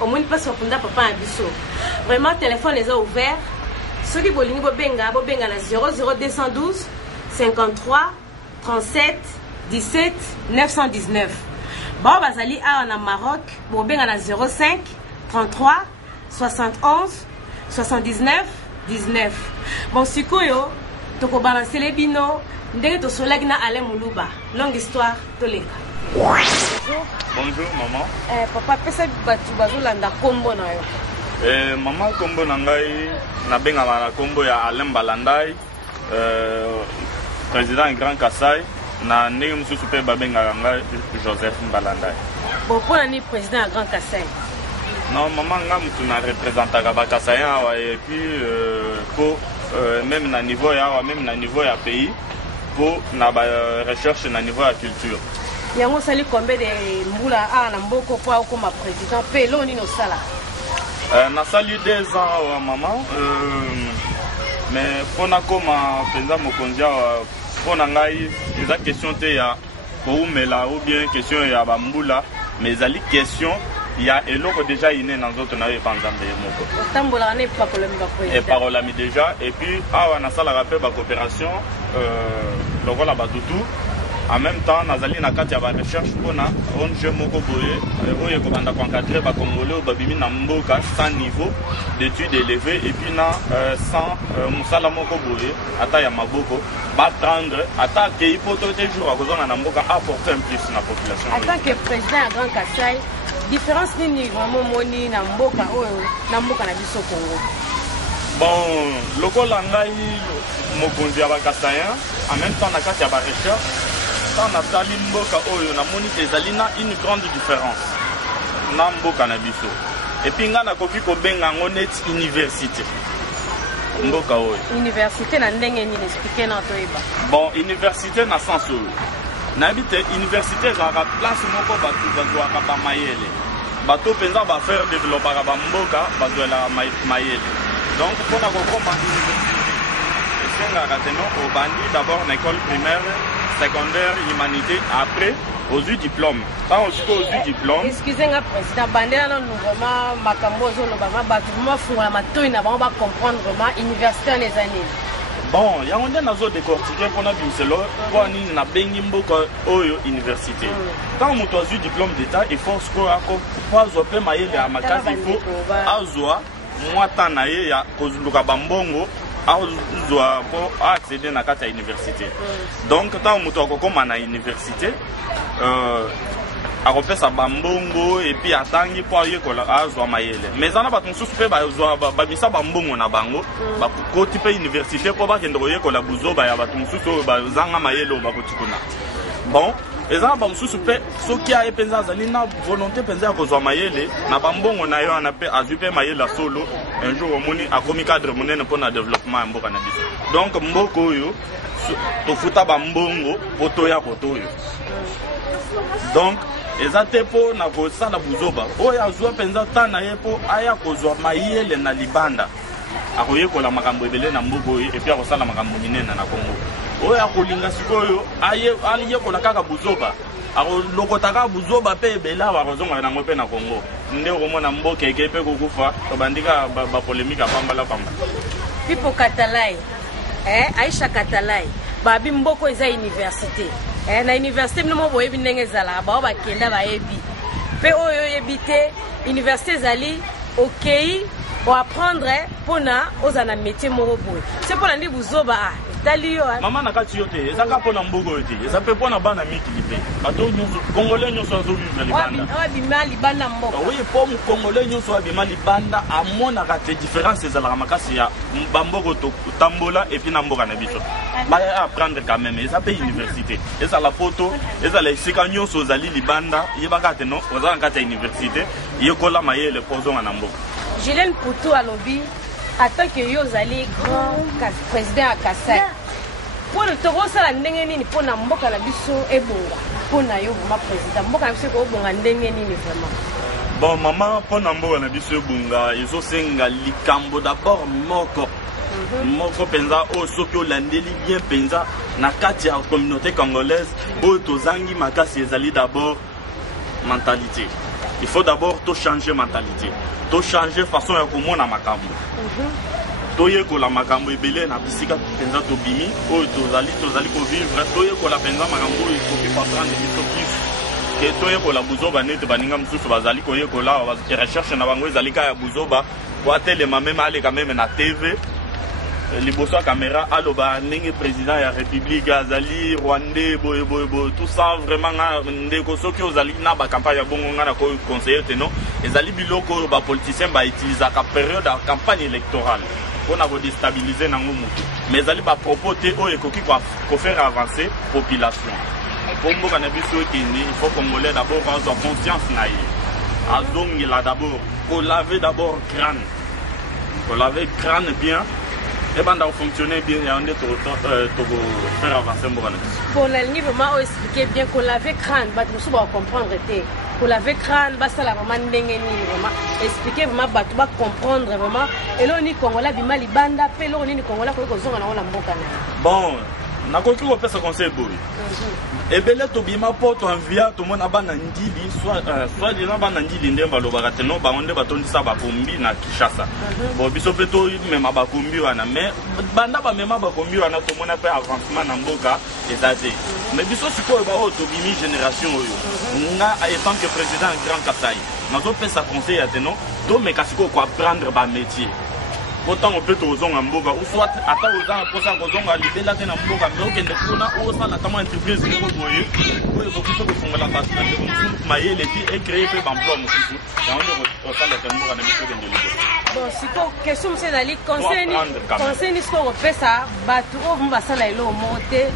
Au moins, pas sur papa à biso. Vraiment, téléphone est ouvert. Ceux qui bolingi bobenga na 00212 53 37 17 919. Bon, bazali a en Maroc, bobenga na 05 33 71 79 19. Bon, sikoyo, toko balancer les bino, ndenge to solag na ale muluba. Longue histoire, toleka. Bonjour maman. Papa pesa batu bazolanda kombo na yo. Maman kombo na ngai na benga na kombo ya Alain Balandai, président Grand Kassai, na ndenge mususu pe babenga ngai Joseph Balandai. Bon, pour ni président Grand Kassai. Non, maman nga mutu na représentaka ba Kassai et puis pour même na niveau ya pays pour na ba recherche na niveau ya culture. Yango sali combien de mbula na mboko kwa comme président pe loni no sala. Na sali 2 ans maman mais pona koma penza mokondia pona ngai eza question te ya ko mela ou bien question ya bambula mais ali question ya eloko déjà iné dans autres na banzambe moko. Tambola ne pas problème ba président. Et parole ami déjà et puis na sala rappel ba coopération lokola batutu. En même temps, nazali na kati ya ba recherche pona ONG moko boye oye ko banda encadrer ba congolais au babimi na mboka sans niveau d'études élevées et puis na sans musala moko boye ata ya maboko ba prendre ata ke ipoto te jour akozanga na mboka apporter un plus na population. En tant que président Grand Kassai, différence nini vraiment moni na mboka oyo na mboka na biso Congo? Bon, lokola ngai mokonzi ya ba Kassai en même temps na kati ya ba recherche dans Nathalie Mboka Oyo, na moni ezalina une grande différence. Na Mboka na biso. Et puis nga na koki ko benga ngonet université. Mboka Oyo. Université na ndenge ni expliquer na toyeba. Bon, université na sens oyo. Na bité université za ka place moko batu bazwa ka ba mayele. Bato penza ba faire développer ba mboka bazwa la mayele. Donc pour na ko koma université. Esenga rateno au bandi d'abord na école primaire secondaire, humanité, après, aux diplômes. Quand on aux diplômes. Excusez-moi, président, Bandela, nous vraiment, Makambo, Zolobama, Batuma, Foua, Matoui, n'a pas comprendre vraiment université en les années. Bon, il y a un des décortiqué qu'on a vu, c'est là, pour nous, na Bengimbo, Oyo, université. Quand on a eu diplôme d'état, il faut que pour zoper maïe à Makasi, il faut azoa, moi, tanaye, ya, Kozuluka Bambongo, pour accéder à la université. Donc, quand on a une université, on fait ça bambongo et puis attendre pour aller à Zoamaïle. Mais on a pas de souci, babisa bambongo na bango, pour type université pour pas qu'il y ait la bouzo, bah y a pas de souci, zanga maïle ou bakotikuna. Bon. Et ça, ce qui a été na volonté penser à cause maïle, na bambongo na yo na pe azupe maïle solo. Un jour au moni a commis cadre monnaie pour le développement en Mboka na biso. Donc mboko yo to futa bambongo poto ya poto yo. Donc ezate po na ko sala buzoba. Oya zwa penza tana yepo aya ko zwa maïle na libanda. Akoye ko la makambo ebele na mboko et puis akosala makambo minene na Congo. Oya kolinga sikoyo aliye ko la kaka buzoba. Ako lokotaka buzoba pe bela wa kozonga na ngope na Congo. Nde komona mboka ekepe kokufa to bandika ba polémique pamba. Pipo Katalai. Aisha Katalai. Babi mboko eza université. Na université mno boyebi ndenge zala ba bakenda bayebi. Pe oyo yebite université zali OK pour apprendre pona ozana métier moko boye. C'est pour landi buzoba maman na kati yote ezaka pona mbogo yote ezape pona bana miki lipe bato nyonso congolais nyonso azo vivre libanda abima libanda mboka oui pour congolais nyonso abima libanda amona ka te différence ezala makasi ya bambogo to tambola et puis na mboka na biso ba apprendre quand même ezape université ezala photo ezala esika nyonso zali libanda yebaka te no ozala kati ya université yekola mayele pozonga na mboka. Julien Poutou alobi en tant que Yozali grand président à Kassai. Pour le Togo, ça la ndengeni pour na mboka la biso ebonga. Pour na yo ma président mboka la biso ko bonga ndengeni vraiment. Bon maman pour na mboka la biso ebonga izo senga likambo d'abord moko. Moko penza o soki olandeli bien penza na kati ya communauté congolaise o tozangi makasi ezali d'abord mentalité. il faut d'abord tout changer mentalité, tout changer façon ya komona makambo. Toyekola makambo ebele na bisika penza tobimi oyo tozali ko vivre toyekola penza makambo oyo ekoki paprendre biso plus ke toyekola buzoba nete baninga mosusu bazali koyekola recherche na bango ezali ka ya buzoba watelema meme aleka meme na TV liboso ya caméra aloba ndenge président ya république azali rwandais boye tout ça vraiment ndeko soki ozali na bacampagne ya bongo nga na conseiller te non ezali biloko oyo bapoliticien bautilisaka période ya campagne électorale mpona kodestabilize nango motu mais ezali bapropos te oyo ekoki kofaire avancer population mpo mboka na biso ekende il faut congolais d'abord azwa conscience na ye azongela d'abord kolave d'abord crâne bien et banda fonctionner bien et on est to faire avancer mboka na biso pour la ligne vraiment expliquer bien qu'on laver crâne bato mosusu ba comprendre te pour laver crâne basala vraiment ndenge nini vraiment expliquer vraiment bato ba comprendre vraiment elo ni Kongola bima libanda pe elo ni Kongola ko kozonga na ona mboka na bon nakoki kopesa conseil boye ebele tobima po toenvia tomona bana ndili soit disant bana ndili nde balobaka te no bango nde batondisa bakombi na Kinshasa bon biso mpe tomema bakombi wana mais banda bamema bakombi wana tomona mpe avancement na mboka eza te mais biso sikoyo baoyo tobimi génération oyo nga étant que président Grand Kasai nazopesa conseil ya te no tomeka sikoyo koapprendre bamétier autant on peut tozonga mboka ou soit ata ozanga posa kozonga libela te na mboka mais okende kuna osala tama entreprise moko boye oyo ekoki kofungola bato na ndeko mosusu mayele ti ecréer mpe baemploi mosusu yango nde osala te mboka na biso okende libela bon siko question mosu ezali conseil ni siko kopesa bato oyo mo basala eloko moko te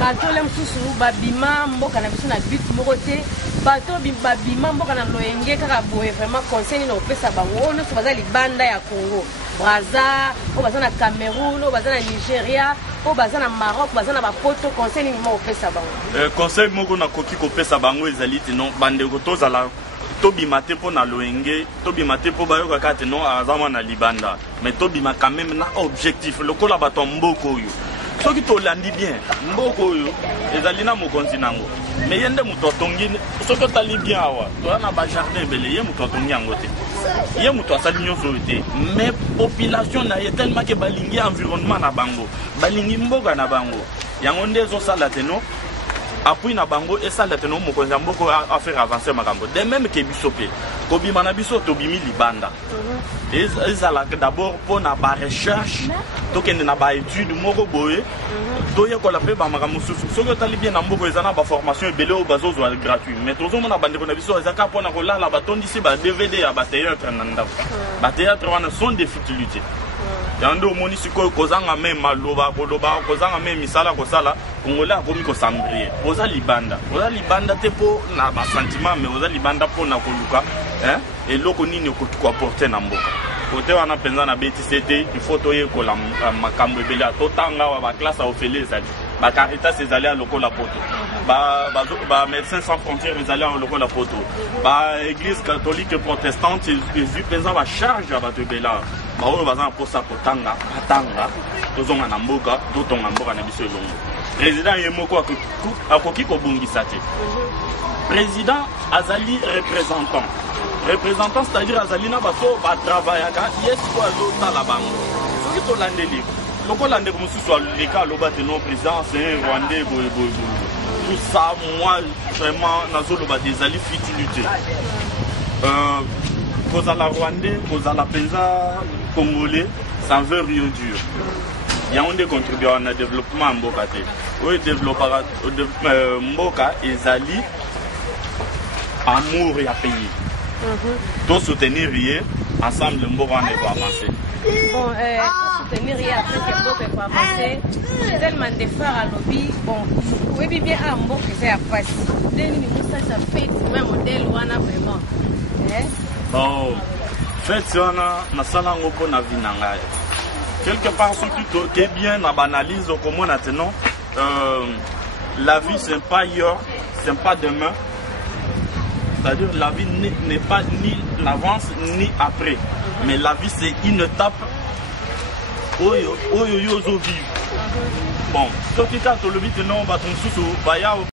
bato le mosusu babima mboka na biso na but moko te bato babima mboka na loyenge kaka boye vraiment conseil nini kopesa bango oyo nyonso baza libanda ya Congo Brazza oyo baza na Cameroun oyo baza na Nigeria oyo baza na Maroc baza na bapoto conseil nini mo kopesa bango conseil moko nakoki kopesa bango ezali te non bandeko tozala tobima te mpo na loyenge tobima te mpo bayokaka te non aza mwana libanda mais tobima quand même na objectif lokola bato ya mboka oyo soki tolandi bien mboka oyo ezali na mokonzi nango mais ye nde moto atongi soki otali bien awa toza na bajardin ebele ye moto atongi yango te ye moto asali nyonso oyo te mais population na ye tellement ke balingi environnement na bango balingi mboka na bango yango nde ezosala te no appui na bango esala te no mokonzi ya mboka afaire avancer makambo de même ke biso mpe kobima na biso tobimi libanda ezalaka d'abord mpo na barecherche tokende na baétude moko boye toyekola mpe bamakambo mosusu soki otali bien na mboka eza na baformation ebele oyo bazozwa gratuit mais tozomona bandeko na biso ezaka mpo na kolala batondisi badvd ya batéâtre na ndako batéâtre wana sont des futilités yango nde omoni sikoyo kozanga me maloba koloba kozanga me misala kosala congolais akomi kosambrie oza libanda te mpo na basentiment mais oza libanda mpo na koluka eloko nini okoki koaporte na mboka kote wana mpenza na betise te il faut toyekola makambo ebele totanga awa baklasse ya ofele ezali bacaritas ezali ya lokola poto bamédecins sans frontières ezali ya lokola poto baéglise catholique protestante ezwi mpenza bacharge ya bato ebele baoyo baza na mposa kotanga batanga tozonga na mboka totonga mboka na biso elongo président ye moko akoki kobongisa te président azali représentant c'est-à-dire azali na bato batravaillaka ye siko azotala bango soki tolandeli lokola ndeko mosusu aleka aloba te non président c'est un rwandais boye tout ça moi vraiment nazoloba te ezali futilité kozala rwandais kozala mpenza congolais ça veut rien dire yango nde contribuer na développement ya mboka te oyo développaka mboka ezali amour ya pays to soutenir ye ensemble mboka wana eko avancer bon soutenir ye après que mboka eko avancer tellement de faire alobi bon oyebi bien a mboka eza ya pasi nde nini mosalisa fete ma modèle wana vraiment bon fete wana nasala yango mpo na vi na ngai quelque part soki toke bien na banalyse okomona teno la vie c'est pas hier c'est pas demain. C'est-à-dire la vie n'est pas ni l'avance ni après. Mais la vie c'est une étape où yo vivre. Bon, ce qui est le but non,